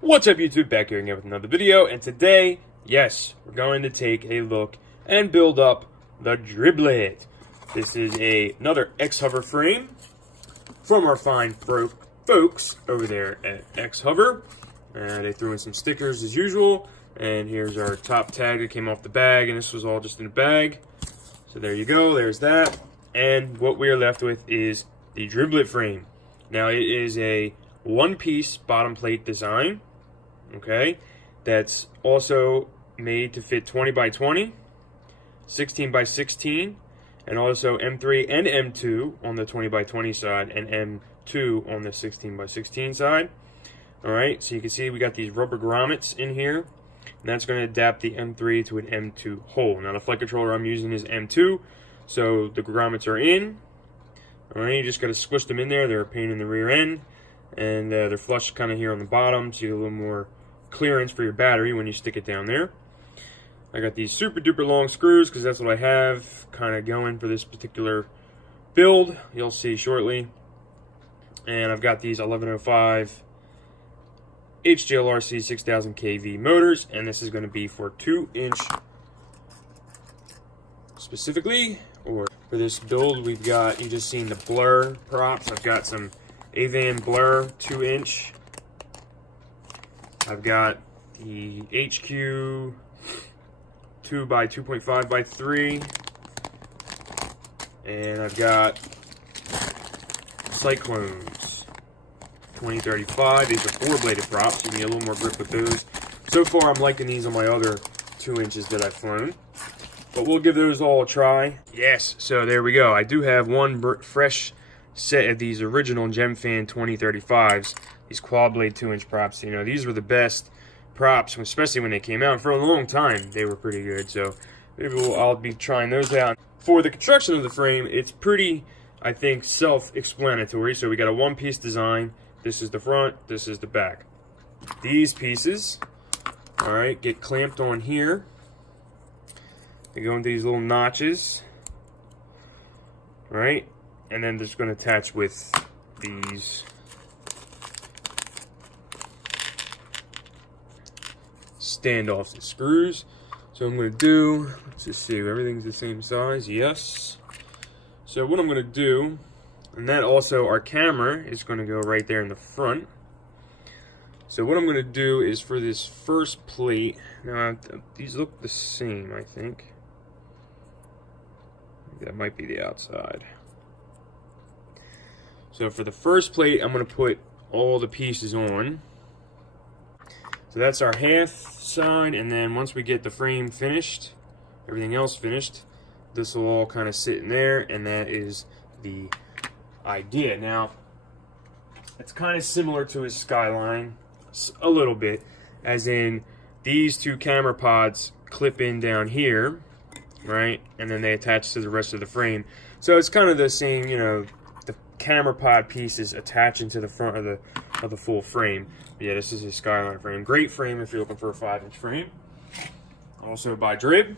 What's up, YouTube? Back here again with another video, and today, yes, we're going to take a look and build up the Driblet. This is another Xhover frame from our fine folks over there at Xhover. They threw in some stickers as usual, and here's our top tag that came off the bag, and this was all just in a bag. So there you go, there's that. And what we are left with is the Driblet frame. Now it is a one-piece bottom plate design. Okay, that's also made to fit 20 by 20, 16 by 16, and also M3 and M2 on the 20 by 20 side and M2 on the 16 by 16 side. All right, so you can see we got these rubber grommets in here, and that's going to adapt the M3 to an M2 hole. Now the flight controller I'm using is M2, so the grommets are in. All right, you just got to squish them in there. They're a pain in the rear end, and they're flush kind of here on the bottom, so you get a little more clearance for your battery when you stick it down there. I got these super duper long screws because that's what I have kind of going for this particular build. You'll see shortly. And I've got these 1105 HGLRC 6000 kV motors, and this is going to be for 2-inch specifically. Or for this build, we've got, you just seen the blur props. I've got some Avan blur 2-inch. I've got the HQ 2 by 2.5 by 3, and I've got Cyclones 2035. These are 4-bladed props. You need a little more grip with those. So far, I'm liking these on my other 2 inches that I've flown, but we'll give those all a try. Yes, so there we go. I do have one fresh set of these original Gemfan 2035s. These quad blade 2-inch props, you know, these were the best props, especially when they came out. For a long time, they were pretty good. So maybe I'll be trying those out. For the construction of the frame, it's pretty, I think, self-explanatory. So we got a one-piece design. This is the front, this is the back. These pieces, all right, get clamped on here. They go into these little notches, right? And then they're just going to attach with these standoffs and screws. So I'm going to do, let's just see, everything's the same size. Yes. So what I'm going to do, and that also, our camera is going to go right there in the front. So what I'm going to do is for this first plate, now these look the same, I think. That might be the outside. So for the first plate, I'm going to put all the pieces on. So that's our half side, and then once we get the frame finished, everything else finished, this will all kind of sit in there, and that is the idea. Now, it's kind of similar to his Skyline, a little bit, as in these two camera pods clip in down here, right, and then they attach to the rest of the frame. So it's kind of the same, you know, the camera pod pieces attaching to the front of the full frame. But yeah, this is a Skyline frame. Great frame if you're looking for a 5-inch frame. Also by Drib.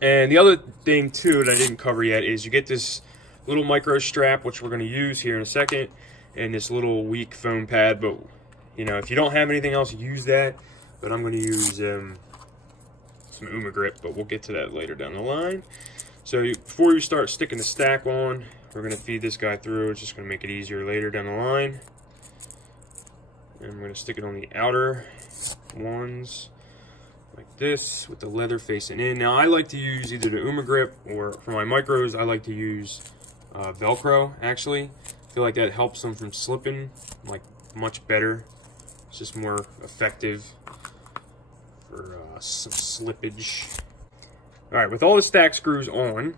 And the other thing too that I didn't cover yet is you get this little micro strap, which we're going to use here in a second, and this little weak foam pad. But you know, if you don't have anything else, use that. But I'm going to use some Uma grip, but we'll get to that later down the line. So before you start sticking the stack on, we're going to feed this guy through. It's just going to make it easier later down the line. And we're going to stick it on the outer ones like this with the leather facing in. Now I like to use either the Uma grip, or for my micros I like to use Velcro actually. I feel like that helps them from slipping like much better. It's just more effective for some slippage. Alright, with all the stack screws on,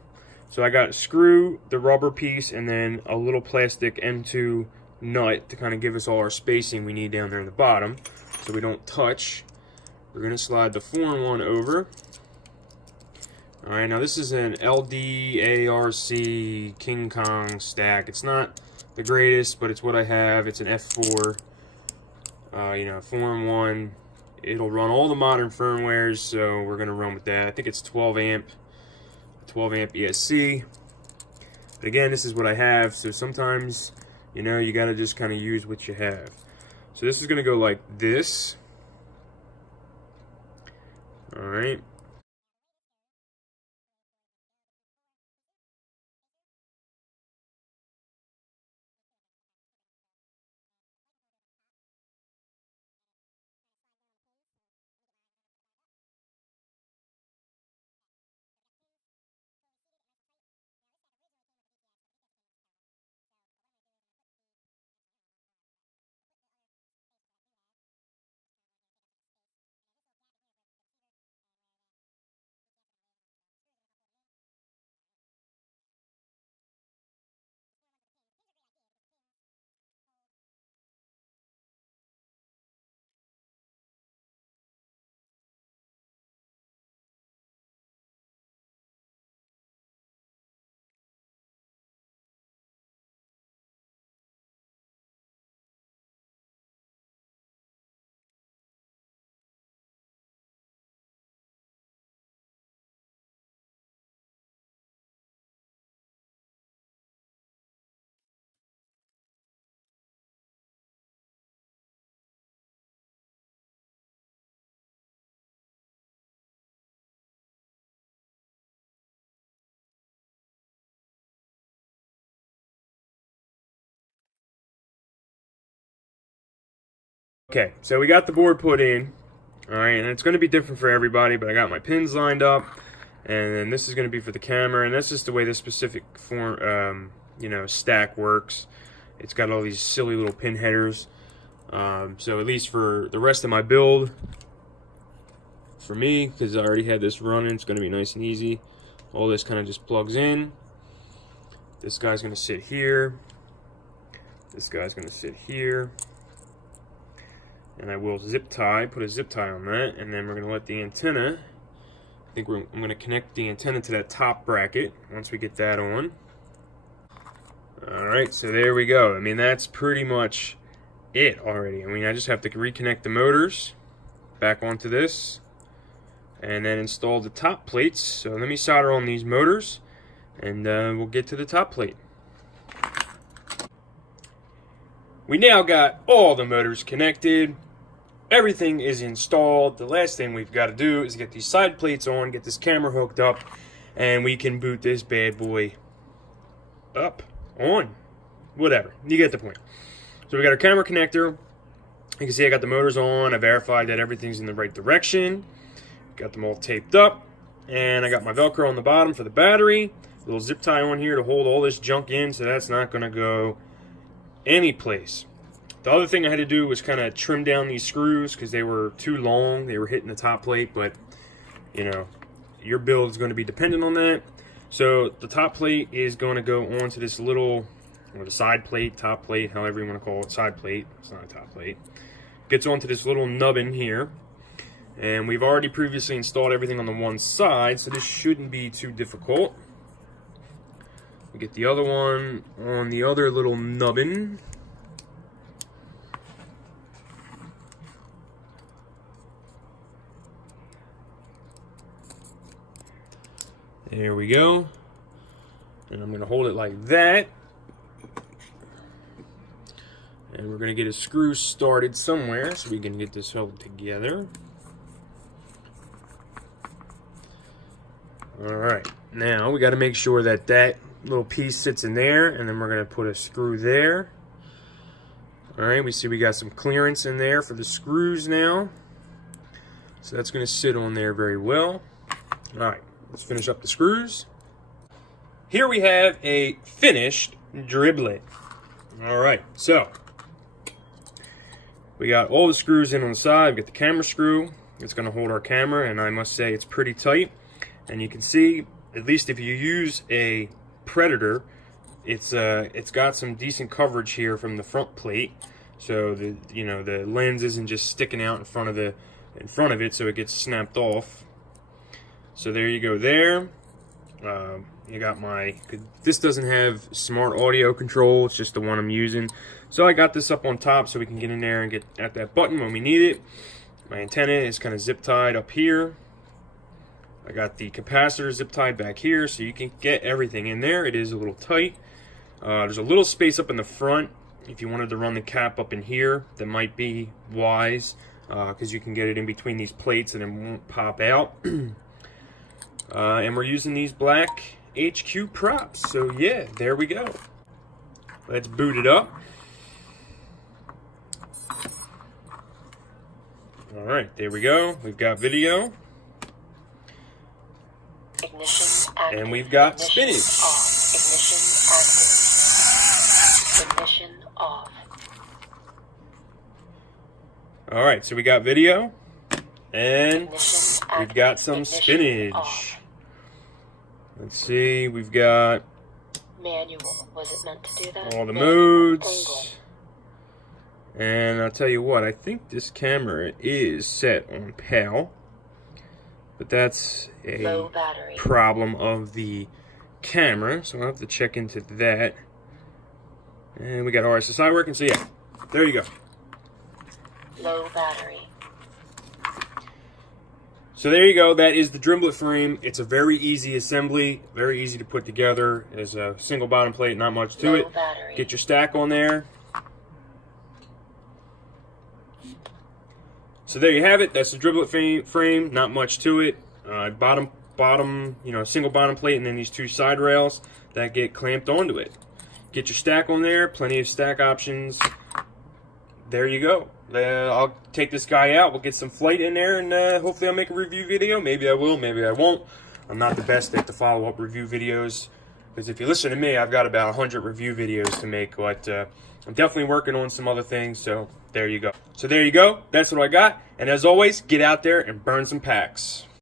so I got to screw the rubber piece and then a little plastic M2 nut to kind of give us all our spacing we need down there in the bottom so we don't touch. We're going to slide the foreign one over. Alright, now this is an LDARC King Kong stack. It's not the greatest, but it's what I have. It's an F4, you know, foreign one. It'll run all the modern firmwares, so we're going to run with that. I think it's 12 amp ESC. But again, this is what I have, so sometimes, you know, you got to just kind of use what you have. So this is going to go like this. All right. Okay, so we got the board put in. All right, and it's going to be different for everybody, but I got my pins lined up, and then this is going to be for the camera, and that's just the way this specific form, stack works. It's got all these silly little pin headers. So at least for the rest of my build, for me, because I already had this running, it's going to be nice and easy. All this kind of just plugs in. This guy's going to sit here. This guy's going to sit here. And I will zip tie, put a zip tie on that, and then we're going to let the antenna, I'm going to connect the antenna to that top bracket once we get that on. Alright, so there we go. I mean, that's pretty much it already. I mean, I just have to reconnect the motors back onto this, and then install the top plates. So let me solder on these motors, and we'll get to the top plate. We now got all the motors connected. Everything is installed. The last thing we've got to do is get these side plates on, get this camera hooked up, and we can boot this bad boy up, on, whatever. You get the point. So we got our camera connector. You can see I got the motors on. I verified that everything's in the right direction. Got them all taped up. And I got my Velcro on the bottom for the battery. A little zip tie on here to hold all this junk in, so that's not going to go any place. The other thing I had to do was kind of trim down these screws because they were too long. They were hitting the top plate, but your build is going to be dependent on that. So the top plate is going to go onto this little, or the side plate, top plate, however you want to call it, side plate. It's not a top plate. Gets onto this little nubbin here. And we've already previously installed everything on the one side, so this shouldn't be too difficult. We get the other one on the other little nubbin. There we go. And I'm going to hold it like that. And we're going to get a screw started somewhere so we can get this held together. Alright, now we got to make sure that that little piece sits in there, and then we're going to put a screw there. Alright, we see we got some clearance in there for the screws now. So that's going to sit on there very well. Alright. Let's finish up the screws. Here we have a finished driblet. Alright, so we got all the screws in on the side. We got the camera screw. It's going to hold our camera, and I must say it's pretty tight. And you can see, at least if you use a Predator, it's got some decent coverage here from the front plate. So the lens isn't just sticking out in front of it, so it gets snapped off. So there you go there. You got this doesn't have smart audio control, it's just the one I'm using. So I got this up on top so we can get in there and get at that button when we need it. My antenna is kind of zip tied up here. I got the capacitor zip tied back here so you can get everything in there. It is a little tight. There's a little space up in the front If you wanted to run the cap up in here, that might be wise, because you can get it in between these plates and it won't pop out. And we're using these black HQ props. So yeah, there we go. Let's boot it up. Alright, there we go. We've got video. Ignition active. And we've got Ignition spinach. off. Ignition active. Ignition off. Alright, so we got video. And Ignition we've active. got some Ignition spinach. off. Let's see, we've got Manual. Was it meant to do that? all the Manual. modes. And I'll tell you what, I think this camera is set on PAL. But that's Low a battery. problem of the camera, so I'll have to check into that. And we got RSSI working, so yeah, there you go. Low battery. So there you go, that is the Driblet frame. It's a very easy assembly, very easy to put together. There's a single bottom plate, not much to Low it. battery. Get your stack on there. So there you have it. That's the Driblet frame. Not much to it. Bottom, you know, single bottom plate, and then these two side rails that get clamped onto it. Get your stack on there. Plenty of stack options. There you go. I'll take this guy out. We'll get some flight in there, and hopefully I'll make a review video. Maybe I will. Maybe I won't. I'm not the best at the follow-up review videos, because if you listen to me, I've got about 100 review videos to make. But I'm definitely working on some other things. So there you go. So there you go. That's what I got. And as always, get out there and burn some packs.